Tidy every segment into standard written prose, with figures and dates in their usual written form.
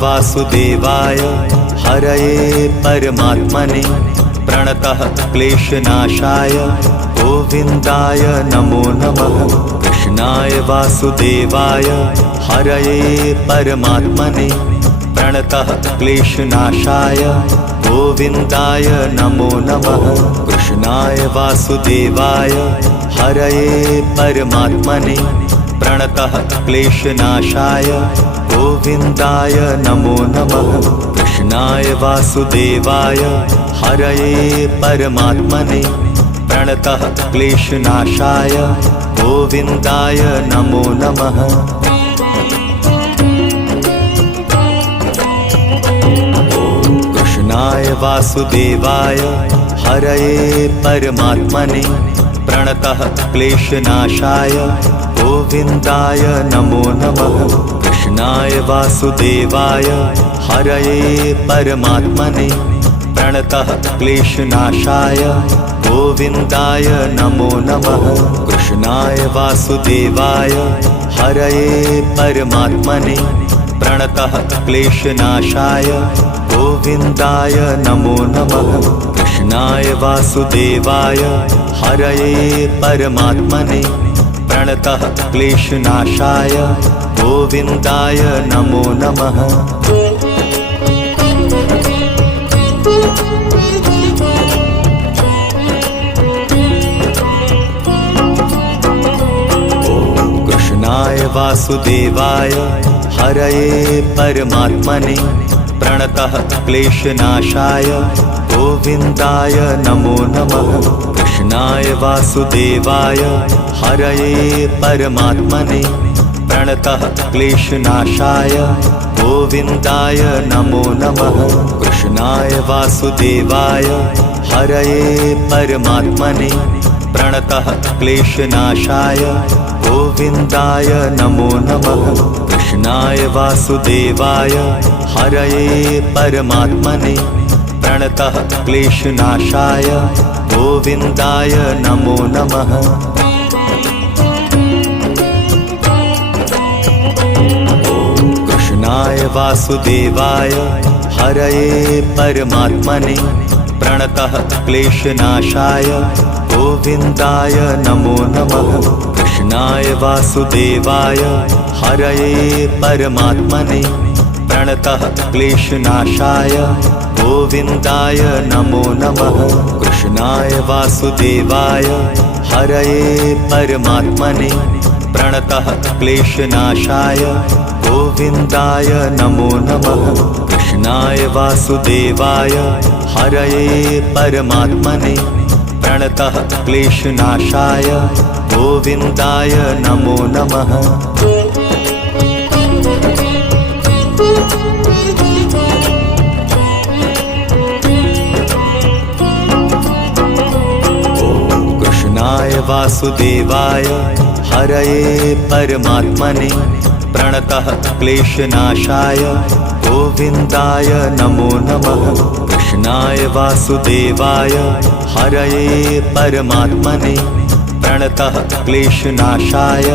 वासुदेवाय हरये परमात्मने प्रणतः क्लेशनाशाय गोविन्दाय नमो नमः। कृष्णाय वासुदेवाय हरये परमात्मने प्रणतः क्लेशनाशाय गोविन्दाय नमो नमः। कृष्णाय वासुदेवाय हरये परमात्मने प्रणतः क्लेशनाशाय गोविन्दाय नमो नमः। कृष्णाय वासुदेवाय हरये परमात्मने प्रणतः क्लेशनाशाय गोविन्दाय नमो नमः। कृष्णाय वासुदेवाय हरये परमात्मने प्रणतः क्लेशनाशाय गोविन्दाय नमो नमः। कृष्णाय वासुदेवाय हरये परमात्मने प्रणतः क्लेशनाशाय गोविन्दाय नमो नमः। कृष्णाय वासुदेवाय हरये परमात्मने प्रणतः क्लेशनाशाय गोविन्दाय नमो नमः। कृष्णाय वासुदेवाय हरये परमात्मने प्रणतः क्लेशनाशाय गोविन्दाय नमो नमः। कृष्णाय वासुदेवाय हरये परमात्मने प्रणतः क्लेशनाशाय गोविन्दाय नमो नमः। कृष्णाय वासुदेवाय हरये परमात्मने प्रणतः क्लेशनाशाय गोविन्दाय नमो नमः। कृष्णाय वासुदेवाय हरये परमात्मने प्रणतः क्लेशनाशाय गोविन्दाय नमो नमः। कृष्णाय वासुदेवाय हरये परमात्मने प्रणतः क्लेशनाशाय गोविन्दाय नमो नमः। कृष्णाय वासुदेवाय हरये परमात्मने प्रणतः क्लेशनाशाय गोविन्दाय नमो नमः। कृष्णाय वासुदेवाय हरये परमात्मने प्रणतः क्लेशनाशाय गोविन्दाय नमो नमः। कृष्णाय वासुदेवाय हरये परमात्मने प्रणतः क्लेशनाशाय गोविन्दाय नमो नमः। कृष्णाय वासुदेवाय हरये परमात्मने प्रणतः क्लेशनाशाय गोविन्दाय नमो नमः। कृष्णाय वासुदेवाय हरये परमात्मने प्रणतः क्लेशनाशाय गोविन्दाय नमो नमः। कृष्णाय वासुदेवाय हरये परमात्मने प्रणतः क्लेशनाशाय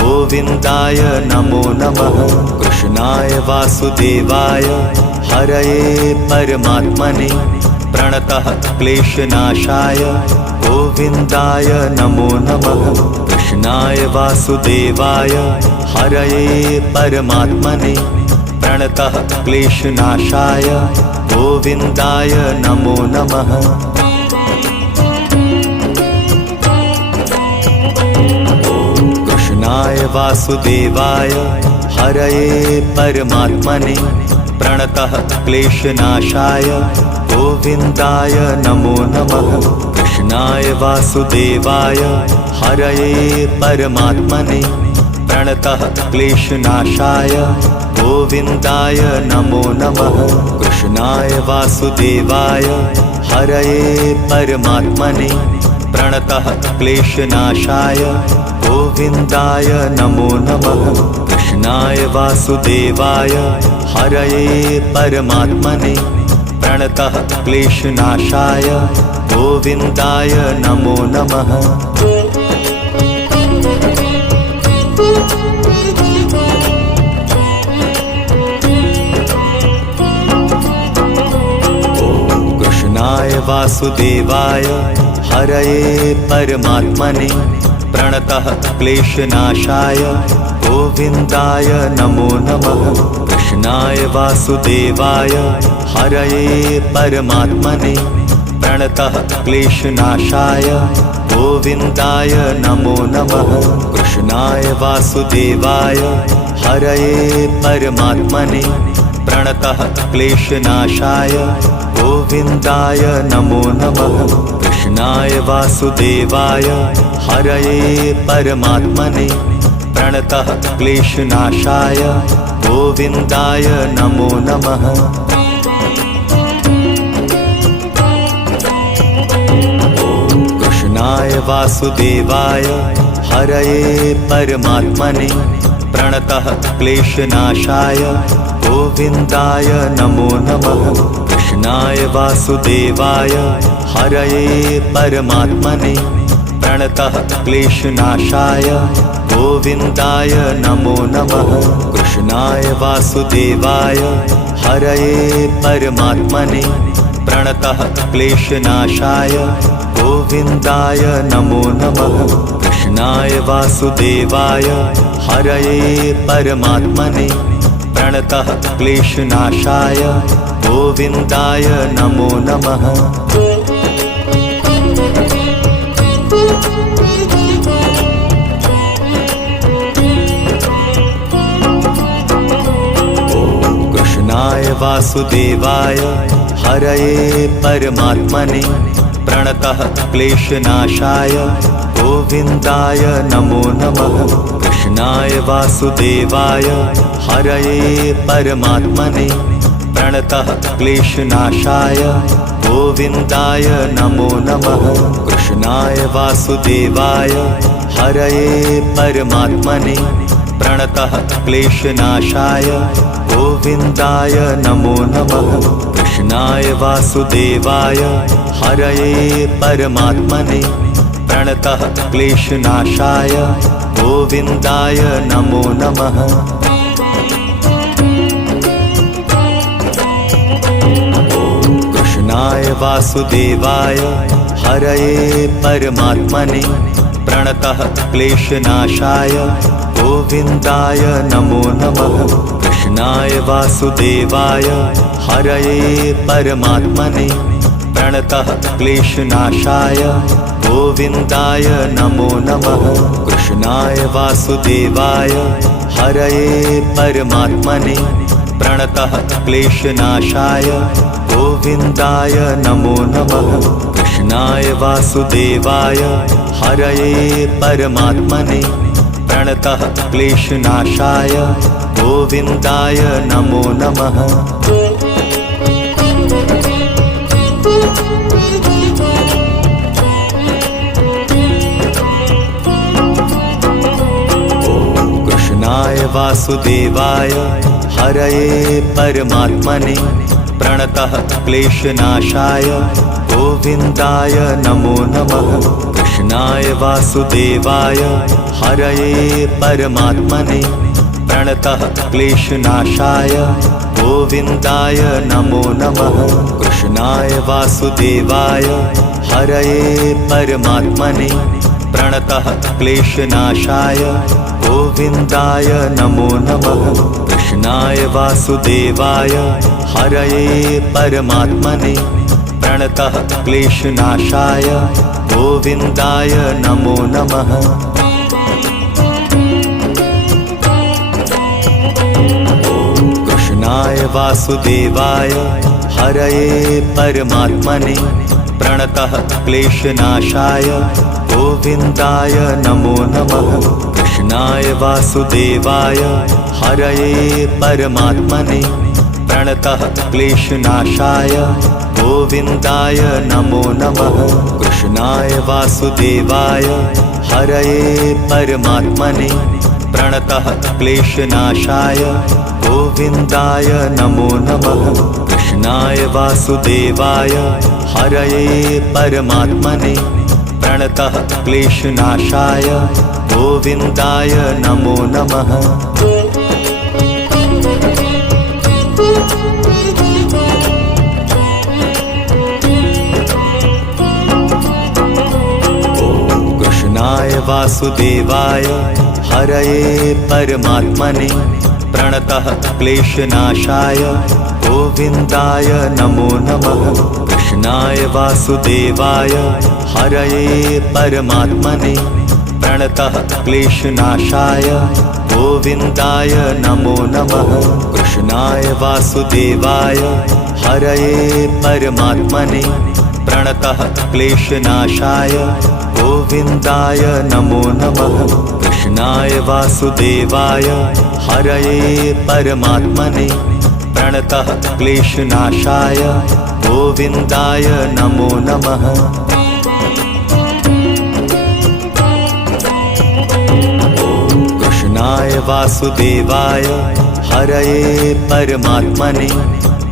गोविन्दाय नमो नमः। कृष्णाय वासुदेवाय हरये परमात्मने प्रणतः क्लेशनाशाय गोविन्दाय नमो नमः। कृष्णाय वासुदेवाय हरये परमात्मने प्रणतः क्लेशनाशाय गोविन्दाय नमो नमः। कृष्णाय वासुदेवाय हरये परमात्मने प्रणतः क्लेशनाशाय गोविन्दाय नमो नमः। कृष्णाय वासुदेवाय हरये परमात्मने प्रणतः क्लेशनाशाय गोविन्दाय नमो नमः। कृष्णाय वासुदेवाय हरये परमात्मने प्रणतः क्लेशनाशाय गोविन्दाय नमो नमः। कृष्णाय वासुदेवाय हरये परमात्मने प्रणतः क्लेशनाशाय गोविन्दाय नमो नमः। कृष्णाय वासुदेवाय हरये परमात्मने प्रणतः क्लेशनाशाय गोविन्दाय नमो नमः। कृष्णाय वासुदेवाय हरये परमात्मने प्रणतः क्लेशनाशाय गोविन्दाय नमो नमः। कृष्णाय वासुदेवाय हरये परमात्मने प्रणतः क्लेशनाशाय गोविन्दाय नमो नमः। कृष्णाय वासुदेवाय हरये परमात्मने प्रणतः क्लेशनाशाय गोविन्दाय नमो नमः। कृष्णाय वासुदेवाय हरये परमात्मने प्रणतः क्लेशनाशाय गोविन्दाय नमो नमः। कृष्णाय वासुदेवाय हरये परमात्मने प्रणतः क्लेशनाशाय गोविन्दाय नमो नमः। कृष्णाय वासुदेवाय हरये परमात्मने प्रणतः क्लेशनाशाय गोविन्दाय नमो नमः। कृष्णाय वासुदेवाय हरये परमात्मने प्रणतः क्लेशनाशाय गोविन्दाय नमो नमः। कृष्णाय वासुदेवाय हरये परमात्मने प्रणतः क्लेशनाशाय गोविन्दाय नमो नमः। कृष्णाय वासुदेवाय हरये परमात्मने प्रणतः क्लेशनाशाय गोविन्दाय नमो नमः। कृष्णाय वासुदेवाय हरये परमात्मने प्रणतः क्लेशनाशाय गोविन्दाय नमो नमः। कृष्णाय वासुदेवाय हरये परमात्मने प्रणतः क्लेशनाशाय गोविन्दाय नमो नमः। कृष्णाय वासुदेवाय हरये परमात्मने प्रणतः क्लेशनाशाय गोविन्दाय नमो नमः। कृष्णाय वासुदेवाय हरये परमात्मने प्रणतः क्लेशनाशाय गोविन्दाय नमो नमः। कृष्णाय वासुदेवाय हरये परमात्मने प्रणतः क्लेशनाशाय गोविन्दाय नमो नमः। कृष्णाय वासुदेवाय हरये परमात्मने प्रणतः क्लेशनाशाय गोविन्दाय नमो नमः। कृष्णाय वासुदेवाय हरये परमात्मने प्रणतः क्लेशनाशाय गोविन्दाय नमो नमः। कृष्णाय वासुदेवाय हरये परमात्मने प्रणतः क्लेशनाशाय गोविन्दाय नमो नमः। कृष्णाय वासुदेवाय हरये परमात्मने प्रणतः क्लेशनाशाय गोविन्दाय नमो नमः। कृष्णाय वासुदेवाय हरये परमात्मने प्रणतः क्लेशनाशाय गोविन्दाय नमो नमः। कृष्णाय वासुदेवाय हरये परमात्मने प्रणतः क्लेशनाशाय गोविन्दाय नमो नमः। कृष्णाय वासुदेवाय हरये परमात्मने प्रणतः क्लेशनाशाय गोविन्दाय नमो नमः। कृष्णाय वासुदेवाय हरये परमात्मने प्रणतः क्लेशनाशाय गोविन्दाय नमो नमः। कृष्णाय वासुदेवाय हरये परमात्मने प्रणतः क्लेशनाशाय गोविन्दाय नमो नमः। वासुदेवाय हरये परमात्मने प्रणतः क्लेशनाशाय गोविन्दाय नमो नमः। कृष्णाय वासुदेवाय हरये परमात्मने प्रणतः क्लेशनाशाय गोविन्दाय नमो नमः। कृष्णाय वासुदेवाय हरये परमात्मने प्रणतः क्लेशनाशाय गोविन्दाय नमो नमः। कृष्णाय वासुदेवाय हरये परमात्मने प्रणतः क्लेशनाशाय गोविन्दाय नमो नमः। कृष्णाय वासुदेवाय हरये परमात्मने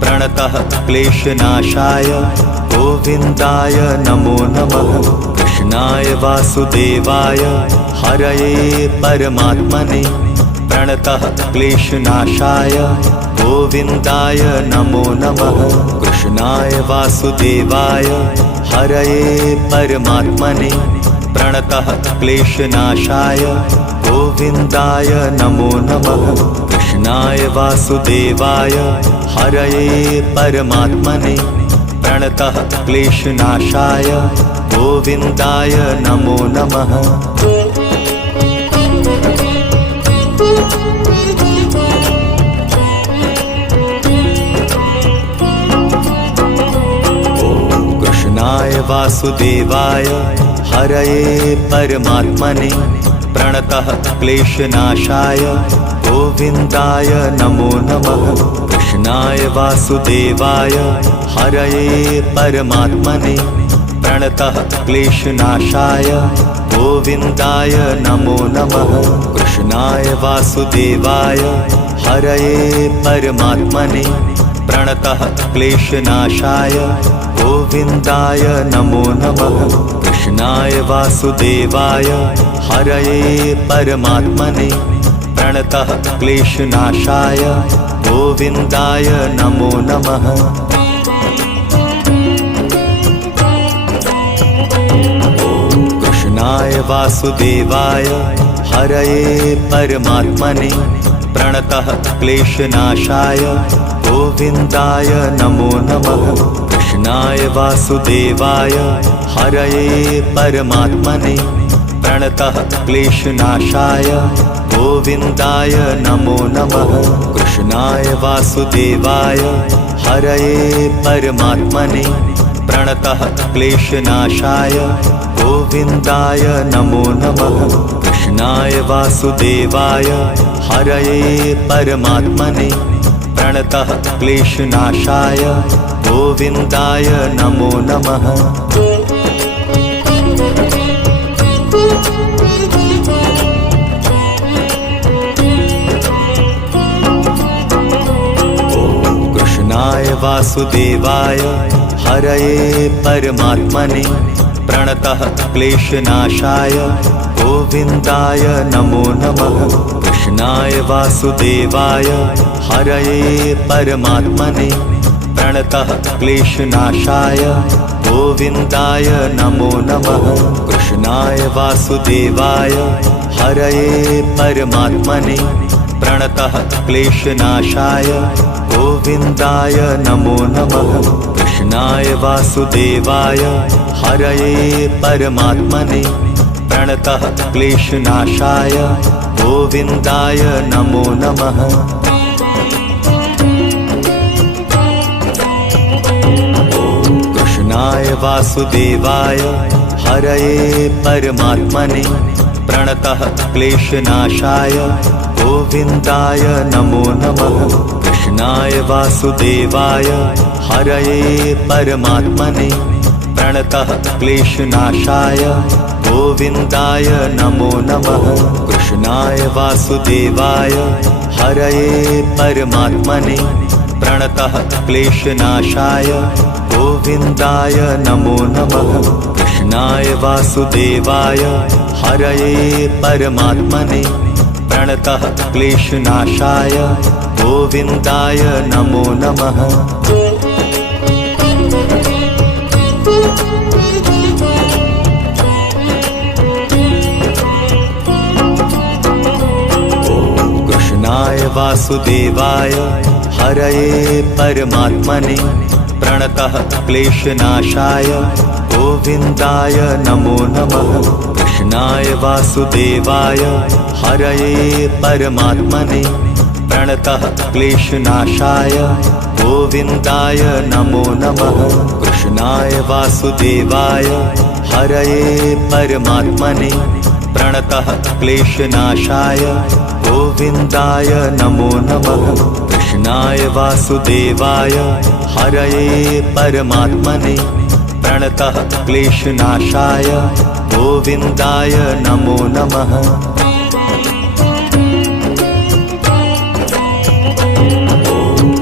प्रणतः क्लेशनाशाय गोविन्दाय नमो नमः। कृष्णाय वासुदेवाय हरये परमात्मने प्रणतः क्लेशनाशाय गोविन्दाय नमो नमः। कृष्णाय वासुदेवाय हरये परमात्मने प्रणतः क्लेशनाशाय गोविन्दाय नमो नमः। कृष्णाय वासुदेवाय हरये परमात्मने प्रणतः क्लेशनाशाय गोविन्दाय नमो नमः। कृष्णाय वासुदेवाय हरये परमात्मने प्रणतः क्लेशनाशाय गोविन्दाय नमो नमः। कृष्णाय वासुदेवाय हरये परमात्मने प्रणतः क्लेशनाशाय गोविन्दाय नमो नमः। कृष्णाय वासुदेवाय हरये परमात्मने प्रणतः क्लेशनाशाय गोविन्दाय नमो नमः। कृष्णाय वासुदेवाय हरये परमात्मने प्रणतः क्लेशनाशाय गोविन्दाय नमो नमः। कृष्णाय वासुदेवाय हरये परमात्मने प्रणतः क्लेशनाशाय गोविन्दाय नमो नमः। कृष्णाय वासुदेवाय हरये परमात्मने प्रणतः क्लेशनाशाय गोविन्दाय नमो नमः। कृष्णाय वासुदेवाय हरये परमात्मने प्रणतः क्लेशनाशाय गोविन्दाय नमो नमः। कृष्णाय वासुदेवाय हरये परमात्मने प्रणतः क्लेशनाशाय गोविन्दाय नमो नमः। कृष्णाय वासुदेवाय हरये परमात्मने प्रणतः क्लेशनाशाय गोविन्दाय नमो नमः। कृष्णाय वासुदेवाय हरये परमात्मने प्रणतः क्लेशनाशाय गोविन्दाय नमो नमः। कृष्णाय वासुदेवाय हरये परमात्मने प्रणतः क्लेशनाशाय गोविन्दाय नमो नमः। कृष्णाय वासुदेवाय हरये परमात्मने प्रणतः क्लेशनाशाय गोविन्दाय नमो नमः। कृष्णाय वासुदेवाय हरये परमात्मने प्रणतः क्लेशनाशाय गोविन्दाय नमो नमः। कृष्णाय वासुदेवाय हरये परमात्मने प्रणतः क्लेशनाशाय गोविन्दाय नमो नमः। कृष्णाय वासुदेवाय हरये परमात्मने प्रणतः क्लेशनाशाय गोविन्दाय नमो नमः। कृष्णाय वासुदेवाय हरये परमात्मने प्रणतः क्लेशनाशाय गोविन्दाय नमो नमः। वासुदेवाय हरये परमात्मने प्रणतः क्लेशनाशाय गोविन्दाय नमो नमः। कृष्णाय वासुदेवाय हरये परमात्मने प्रणतः क्लेशनाशाय गोविन्दाय नमो नमः। कृष्णाय वासुदेवाय हरये परमात्मने प्रणतः क्लेशनाशाय गोविन्दाय नमो नमः। कृष्णाय वासुदेवाय हरये परमात्मने प्रणतः क्लेशनाशाय गोविन्दाय नमो नमः।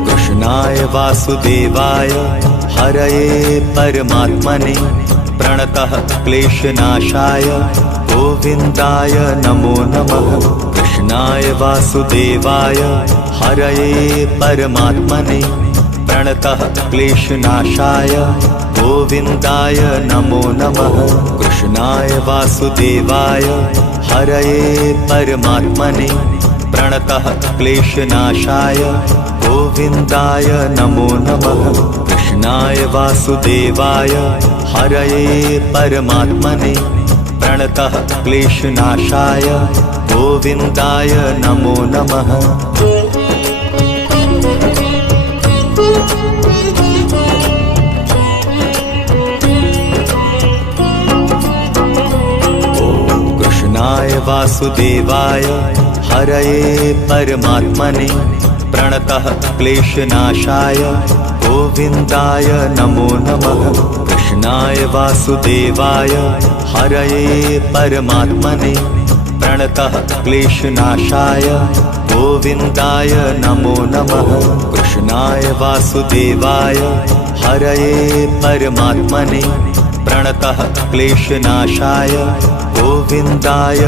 कृष्णाय वासुदेवाय हरये परमात्मने प्रणतः क्लेशनाशाय गोविन्दाय नमो नमः। कृष्णाय वासुदेवाय हरये परमात्मने प्रणतः क्लेशनाशाय गोविन्दाय नमो नमः। कृष्णाय वासुदेवाय हरये परमात्मने प्रणतः क्लेशनाशाय गोविन्दाय नमो नमः। कृष्णाय वासुदेवाय हरये परमात्मने प्रणतः क्लेशनाशाय गोविन्दाय नमो नमः। कृष्णाय वासुदेवाय हरये परमात्मने प्रणतः क्लेशनाशाय गोविन्दाय नमो नमः। कृष्णाय वासुदेवाय हरये परमात्मने प्रणतः क्लेशनाशाय गोविन्दाय नमो नमः। कृष्णाय वासुदेवाय हरये परमात्मने प्रणतः क्लेशनाशाय गोविन्दाय